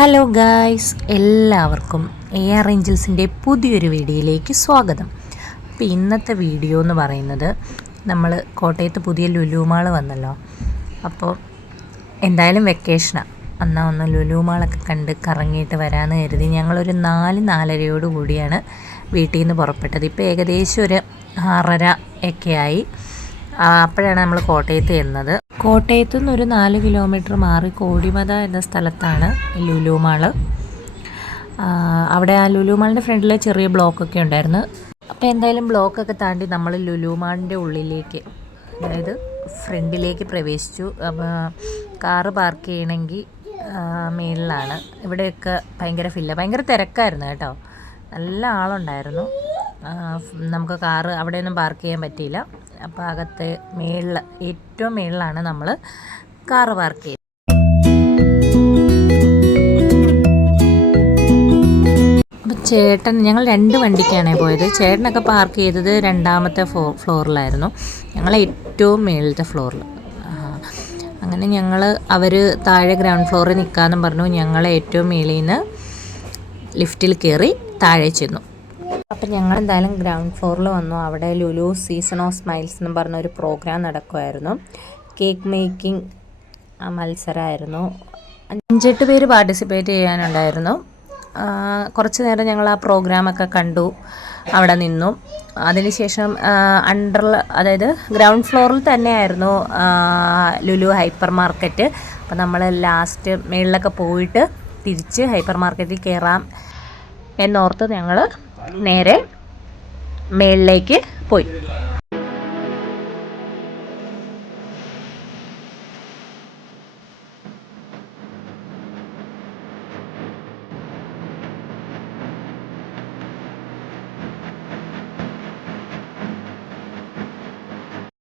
Hello guys, എല്ലാവർക്കും AR ഏഞ്ചൽസിൻ്റെ പുതിയൊരു വീഡിയോയിലേക്ക് സ്വാഗതം. അപ്പോൾ ഇന്നത്തെ വീഡിയോ എന്ന് പറയുന്നത്, നമ്മൾ കോട്ടയത്ത് പുതിയ ലുലു മാൾ വന്നല്ലോ. അപ്പോൾ എന്തായാലും വെക്കേഷനാണ്, എന്നാൽ ഒന്ന് ലുലു മാളൊക്കെ കണ്ട് കറങ്ങിയിട്ട് വരാമെന്ന് കരുതി ഞങ്ങളൊരു 4-4:30 കൂടിയാണ് വീട്ടിൽ നിന്ന് പുറപ്പെട്ടത്. ഇപ്പോൾ ഏകദേശം ഒരു 6:30 ഒക്കെ ആയി. അപ്പോഴാണ് നമ്മൾ കോട്ടയത്ത് ചെന്നത്. കോട്ടയത്തു നിന്നൊരു 4 കിലോമീറ്റർ മാറി കോടിമത എന്ന സ്ഥലത്താണ് ലുലു മാൾ. അവിടെ ആ ലുലു മാളിൻ്റെ ഫ്രണ്ടിൽ ചെറിയ ബ്ലോക്കൊക്കെ ഉണ്ടായിരുന്നു. അപ്പോൾ എന്തായാലും ബ്ലോക്കൊക്കെ താണ്ടി നമ്മൾ ലുലു മാളിൻ്റെ ഉള്ളിലേക്ക്, അതായത് ഫ്രണ്ടിലേക്ക് പ്രവേശിച്ചു. കാറ് പാർക്ക് ചെയ്യണമെങ്കിൽ മേളിലാണ്. ഇവിടെയൊക്കെ ഭയങ്കര തിരക്കായിരുന്നു കേട്ടോ, നല്ല ആളുണ്ടായിരുന്നു. നമുക്ക് കാറ് അവിടെയൊന്നും പാർക്ക് ചെയ്യാൻ പറ്റിയില്ല. അപ്പോൾ അകത്തെ ഏറ്റവും മേളിലാണ് നമ്മൾ കാറ് പാർക്ക് ചെയ്തത്. അപ്പോൾ ഞങ്ങൾ 2 വണ്ടിക്കാണ് പോയത്. ചേട്ടനൊക്കെ പാർക്ക് ചെയ്തത് 2ാമത്തെ ഫ്ലോറിലായിരുന്നു, ഞങ്ങൾ ഏറ്റവും മേളിലത്തെ ഫ്ലോറിൽ. അങ്ങനെ അവർ താഴെ ഗ്രൗണ്ട് ഫ്ലോറിൽ നിൽക്കാമെന്നും പറഞ്ഞു. ഞങ്ങൾ ഏറ്റവും മേളിൽ നിന്ന് ലിഫ്റ്റിൽ കയറി താഴെ ചെന്നു. അപ്പം ഞങ്ങൾ എന്തായാലും ഗ്രൗണ്ട് ഫ്ലോറിൽ വന്നു. അവിടെ ലുലു സീസൺ ഓഫ് സ്മൈൽസ് എന്ന് പറഞ്ഞൊരു പ്രോഗ്രാം നടക്കുമായിരുന്നു. Cake making മത്സരമായിരുന്നു. 5-8 പേര് പാർട്ടിസിപ്പേറ്റ് ചെയ്യാനുണ്ടായിരുന്നു. കുറച്ച് നേരം ഞങ്ങൾ ആ പ്രോഗ്രാമൊക്കെ കണ്ടു, അവിടെ നിന്നു. അതിനുശേഷം അതായത് ഗ്രൗണ്ട് ഫ്ലോറിൽ തന്നെയായിരുന്നു ലുലു ഹൈപ്പർ മാർക്കറ്റ്. അപ്പോൾ നമ്മൾ ലാസ്റ്റ് മേളിലൊക്കെ പോയിട്ട് തിരിച്ച് ഹൈപ്പർ മാർക്കറ്റിൽ കയറാം എന്നോർത്ത് ഞങ്ങൾ നേരെ മേളിലേക്ക് പോയി.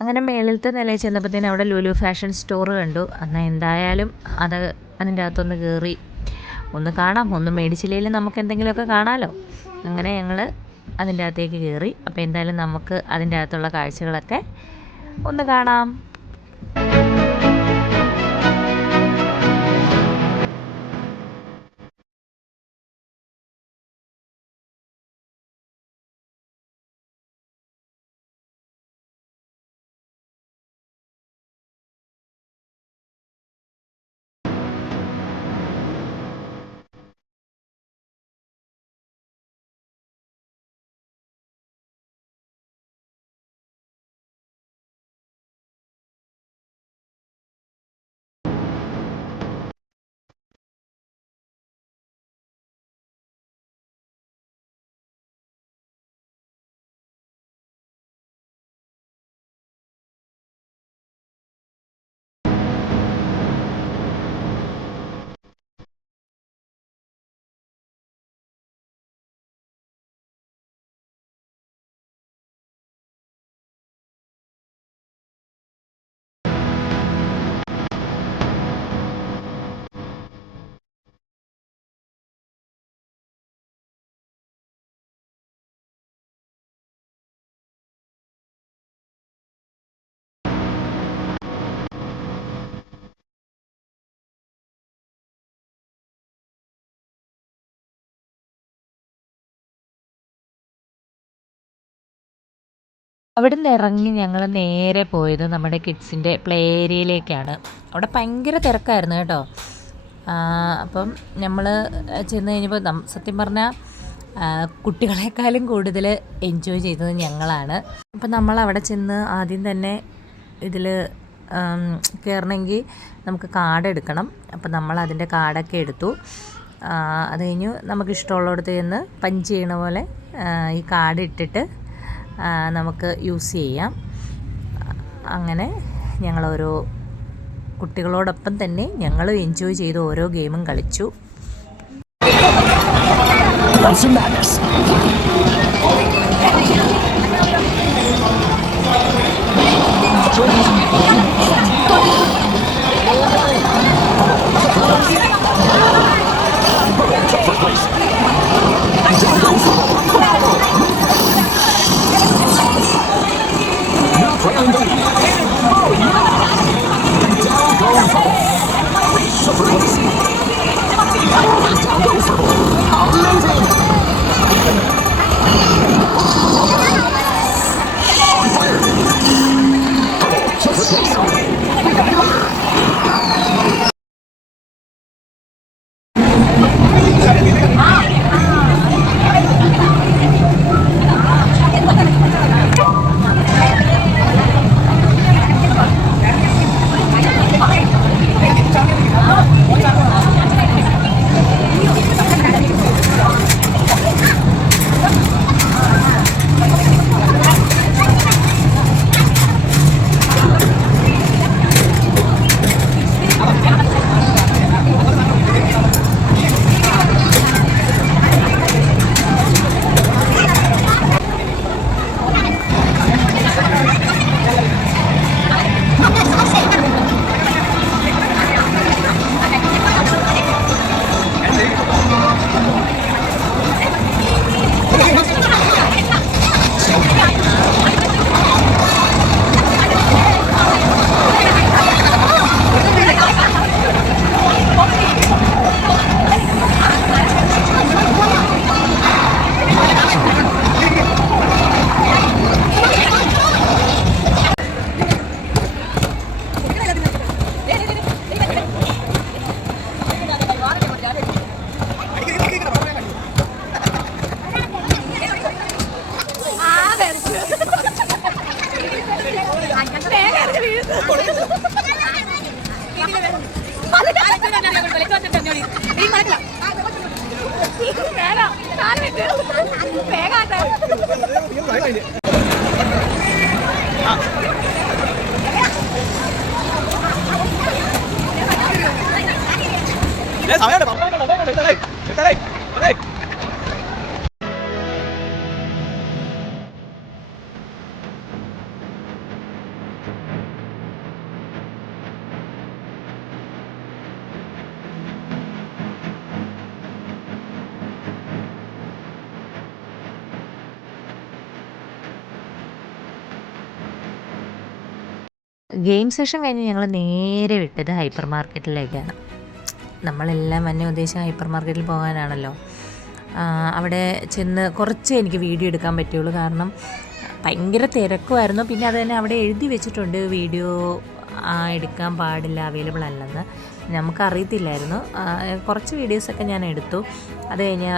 അങ്ങനെ മേളിലത്തെ നിലയിൽ ചെന്നപ്പോഴത്തേനും അവിടെ ലുലു ഫാഷൻ സ്റ്റോർ കണ്ടു. എന്നാൽ എന്തായാലും അതിൻ്റെ അകത്തൊന്ന് കയറി ഒന്ന് കാണാം, ഒന്നും മേടിച്ചില്ലെങ്കിലും നമുക്ക് എന്തെങ്കിലുമൊക്കെ കാണാമല്ലോ. അങ്ങനെ ഞങ്ങൾ അതിൻ്റെ അകത്തേക്ക് കയറി. അപ്പോൾ എന്തായാലും നമുക്ക് അതിൻ്റെ അകത്തുള്ള കാഴ്ചകളൊക്കെ ഒന്ന് കാണാം. അവിടെ നിന്ന് ഇറങ്ങി ഞങ്ങൾ നേരെ പോയത് നമ്മുടെ കിഡ്സിൻ്റെ പ്ലേ ഏരിയയിലേക്കാണ്. അവിടെ ഭയങ്കര തിരക്കായിരുന്നു കേട്ടോ. അപ്പം നമ്മൾ ചെന്ന് കഴിഞ്ഞപ്പോൾ സത്യം പറഞ്ഞാൽ കുട്ടികളെക്കാളും കൂടുതൽ എൻജോയ് ചെയ്തത് ഞങ്ങളാണ്. അപ്പം നമ്മൾ അവിടെ ചെന്ന് ആദ്യം തന്നെ ഇതിൽ കയറണമെങ്കിൽ നമുക്ക് കാർഡ് എടുക്കണം. അപ്പം നമ്മൾ അതിൻ്റെ കാർഡൊക്കെ എടുത്തു. അത് കഴിഞ്ഞ് നമുക്കിഷ്ടമുള്ളിടത്ത് ചെന്ന് പഞ്ച് ചെയ്യണ പോലെ ഈ കാർഡ് ഇട്ടിട്ട് നമുക്ക് യൂസ് ചെയ്യാം. അങ്ങനെ ഞങ്ങളോരോ കുട്ടികളോടൊപ്പം തന്നെ ഞങ്ങളും എൻജോയ് ചെയ്ത് ഓരോ ഗെയിമും കളിച്ചു. ഗെയിം സെഷൻ കഴിഞ്ഞ് ഞങ്ങൾ നേരെ വിട്ടത് ഹൈപ്പർ മാർക്കറ്റിലേക്കാണ്. നമ്മളെല്ലാം വന്ന ഉദ്ദേശം ഹൈപ്പർ മാർക്കറ്റിൽ പോകാനാണല്ലോ. അവിടെ ചെന്ന് കുറച്ച് എനിക്ക് വീഡിയോ എടുക്കാൻ പറ്റുള്ളൂ, കാരണം ഭയങ്കര തിരക്കുമായിരുന്നു. പിന്നെ അത് തന്നെ അവിടെ എഴുതി വെച്ചിട്ടുണ്ട് വീഡിയോ എടുക്കാൻ പാടില്ല, അവൈലബിൾ അല്ലെന്ന്. നമുക്കറിയത്തില്ലായിരുന്നു. കുറച്ച് വീഡിയോസൊക്കെ ഞാൻ എടുത്തു. അത് കഴിഞ്ഞ്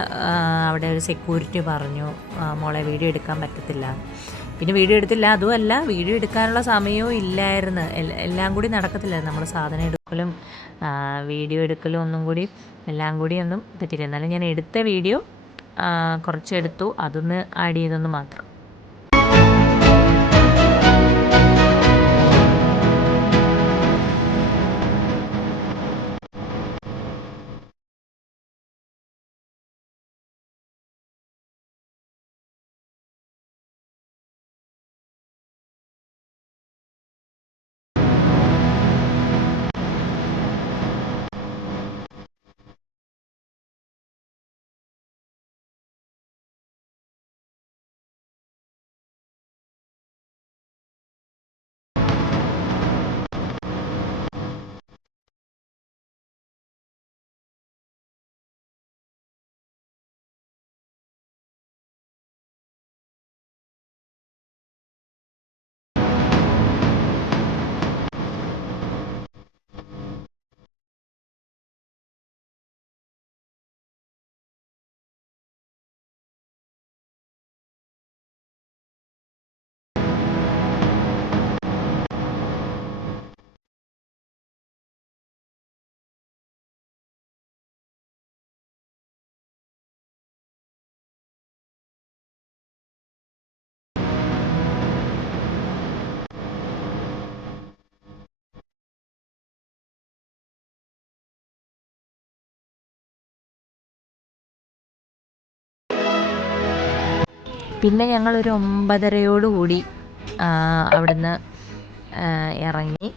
അവിടെ ഒരു സെക്യൂരിറ്റി പറഞ്ഞു, മോളെ വീഡിയോ എടുക്കാൻ പറ്റത്തില്ല. പിന്നെ വീഡിയോ എടുത്തില്ല. അതുമല്ല, വീഡിയോ എടുക്കാനുള്ള സമയവും ഇല്ലായിരുന്നു. എല്ലാം കൂടി നടക്കത്തില്ലായിരുന്നു. നമ്മൾ സാധനം എടുക്കലും വീഡിയോ എടുക്കലും ഒന്നും കൂടി എല്ലാം കൂടി ഒന്നും പറ്റില്ല. എന്നാലും ഞാൻ എടുത്ത വീഡിയോ കുറച്ചെടുത്തു, അതൊന്ന് ആഡ് ചെയ്തെന്ന് മാത്രം. പിന്നെ ഞങ്ങളൊരു 9:30 അവിടുന്ന് ഇറങ്ങി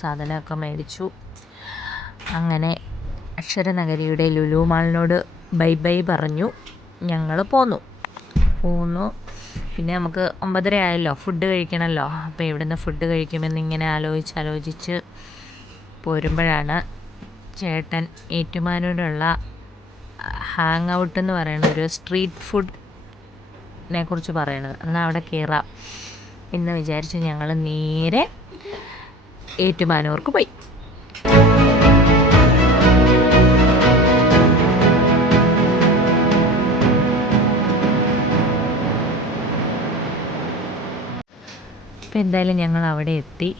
സാധനമൊക്കെ മേടിച്ചു. അങ്ങനെ അക്ഷരനഗരിയുടെ ലുലു മാളിനോട് ബൈ ബൈ പറഞ്ഞു ഞങ്ങൾ പോന്നു. പിന്നെ നമുക്ക് 9:30 ആയല്ലോ, ഫുഡ് കഴിക്കണമല്ലോ. അപ്പോൾ എവിടുന്ന് ഫുഡ് കഴിക്കുമെന്നിങ്ങനെ ആലോചിച്ച് പോരുമ്പോഴാണ് ചേട്ടൻ ഏറ്റുമാനൂരുള്ള ഹാങ് ഔട്ട് എന്ന് പറയുന്ന ഒരു സ്ട്രീറ്റ് ഫുഡിനെ കുറിച്ച് പറയണത്. എന്നാൽ അവിടെ കയറാം എന്ന് വിചാരിച്ച് ഞങ്ങൾ നേരെ ഏറ്റുമാനൂർക്ക് പോയി. അപ്പോൾ എന്തായാലും ഞങ്ങൾ അവിടെ എത്തി.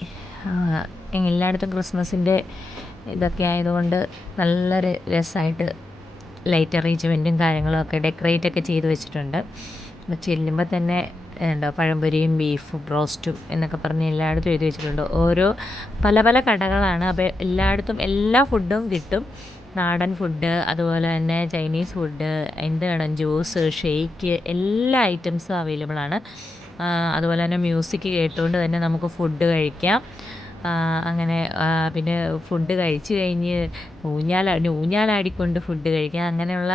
എല്ലായിടത്തും ക്രിസ്മസിൻ്റെ ഇതൊക്കെ ആയതുകൊണ്ട് നല്ല രസമായിട്ട് ലൈറ്റ് അറേഞ്ച്മെൻറ്റും കാര്യങ്ങളൊക്കെ ഡെക്കറേറ്റൊക്കെ ചെയ്ത് വെച്ചിട്ടുണ്ട്. അപ്പോൾ ചെല്ലുമ്പോൾ തന്നെ എന്താ പഴംപൊരിയും ബീഫും റോസ്റ്റും എന്നൊക്കെ പറഞ്ഞ് എല്ലായിടത്തും എഴുതി വെച്ചിട്ടുണ്ട്. ഓരോ പല പല കടകളാണ്. അപ്പോൾ എല്ലായിടത്തും എല്ലാ ഫുഡും കിട്ടും. നാടൻ ഫുഡ്, അതുപോലെ തന്നെ ചൈനീസ് ഫുഡ്, എന്ത് വേണം, ജ്യൂസ്, ഷെയ്ക്ക്, എല്ലാ ഐറ്റംസും അവൈലബിൾ ആണ്. അതുപോലെ തന്നെ മ്യൂസിക് കേട്ടുകൊണ്ട് തന്നെ നമുക്ക് ഫുഡ് കഴിക്കാം. അങ്ങനെ പിന്നെ ഫുഡ് കഴിച്ച് കഴിഞ്ഞ് ഊഞ്ഞാലാടിക്കൊണ്ട് ഫുഡ് കഴിക്കാം. അങ്ങനെയുള്ള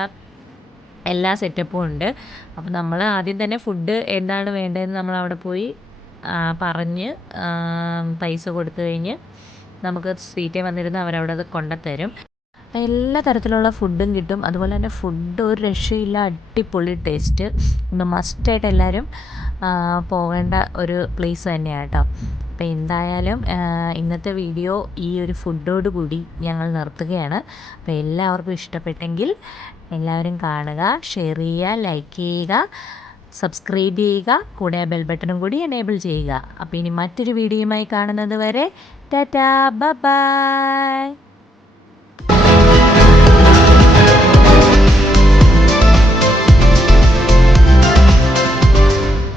എല്ലാ സെറ്റപ്പും ഉണ്ട്. അപ്പോൾ നമ്മൾ ആദ്യം തന്നെ ഫുഡ് എന്താണ് വേണ്ടതെന്ന് നമ്മളവിടെ പോയി പറഞ്ഞ് പൈസ കൊടുത്തു കഴിഞ്ഞ് നമുക്ക് സീറ്റേ വന്നിരുന്ന് അവരവിടെ അത് കൊണ്ടുത്തരും. എല്ലാ തരത്തിലുള്ള ഫുഡും കിട്ടും. അതുപോലെ തന്നെ ഫുഡ് ഒരു രക്ഷയില്ല, അടിപൊളി ടേസ്റ്റ്. ഒന്ന് മസ്റ്റായിട്ട് എല്ലാവരും പോകേണ്ട ഒരു പ്ലേസ് തന്നെയാണ് കേട്ടോ. അപ്പോൾ എന്തായാലും ഇന്നത്തെ വീഡിയോ ഈ ഒരു ഫുഡോട് കൂടി ഞങ്ങൾ നിർത്തുകയാണ്. അപ്പോൾ എല്ലാവർക്കും ഇഷ്ടപ്പെട്ടെങ്കിൽ എല്ലാവരും കാണുക, ഷെയർ ചെയ്യുക, ലൈക്ക് ചെയ്യുക, സബ്സ്ക്രൈബ് ചെയ്യുക, കൂടെ ബെൽ ബട്ടണും കൂടി എനേബിൾ ചെയ്യുക. അപ്പോൾ ഇനി മറ്റൊരു വീഡിയോയുമായി കാണുന്നത് വരെ ടാറ്റാ, ബൈ ബൈ.